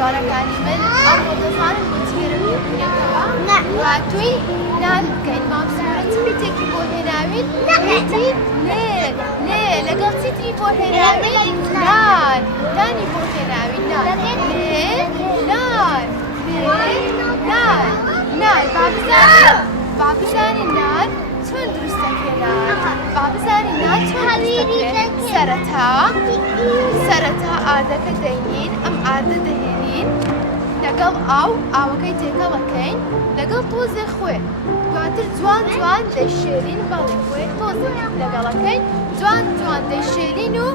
جارەکانی من ئەمڕۆ دەزانن بۆ تێرەوی بوونێتەوە واتووی نان بکەین مام سمورە چ پیتێکی بۆ هێناوین پیتی لێ لەگەڵ چیتری بۆ هێناوین نانی بۆ هێناوین نان با بزانین نان چۆن دروستەکەێنان با بزانین نان چۆن دروستەکەێن سەرەتا ئاردەکە دەینین ئەم ئاردە دەهێنین لەگەڵ ئاوەکەی تێکەڵەکەین لەگەڵ تۆزێ خوێ دواتر جوان دەیشێرین بەڵێ خوێ تۆزێ لەگەڵەکەین جوان دەیشێرین و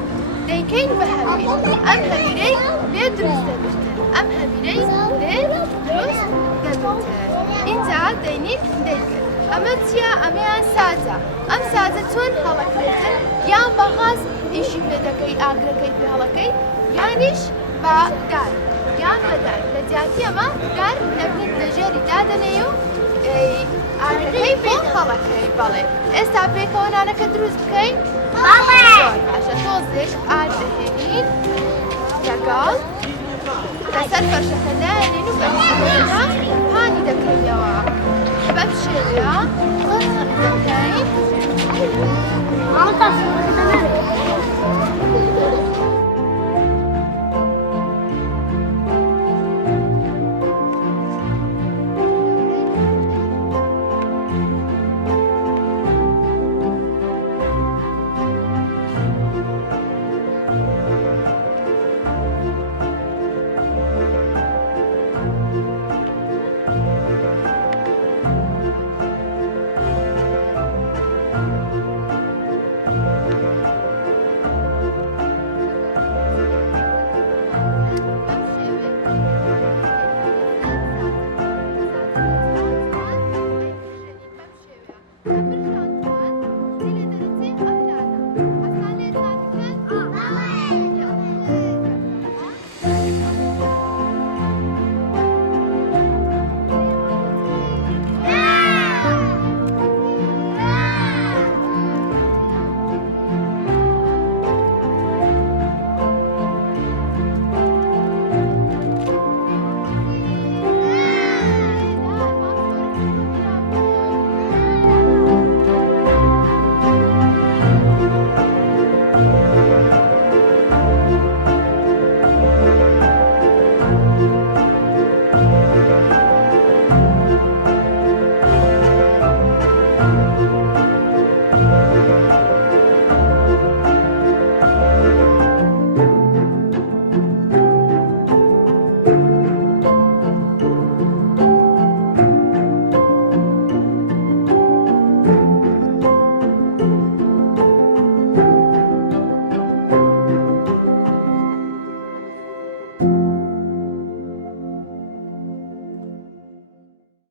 دەیکەین بە هەمیر ئەم هەمیرەی لێ دروست دەبێتن ئەم هەمیرەی لێ دروست دەبێتن اینجا دەینین دەیکرد ئەمە چیە ئەمەیان سازە ئەم سازە چۆن هەڵەکرێتن یان بە غاز ئیشی پێ دەکەی ئاگرەکەی پێ هەڵەکەی یانیش بە گار یان بەدار لە جیاتی ئەمە گار دەبنێت لە ژێری دادەنێ و ئاگرەکەی پێ هەڵەکەی بەڵێ ئێستا پێکەوە نانەکە دروست بکەین زۆر باشە تۆزێک ئار دەهێنین لەگەڵ لەسەر فەرشەکە دایەنین و بەشێوەیە پانی دەکەینەوە بەم شێوەیە دەکەین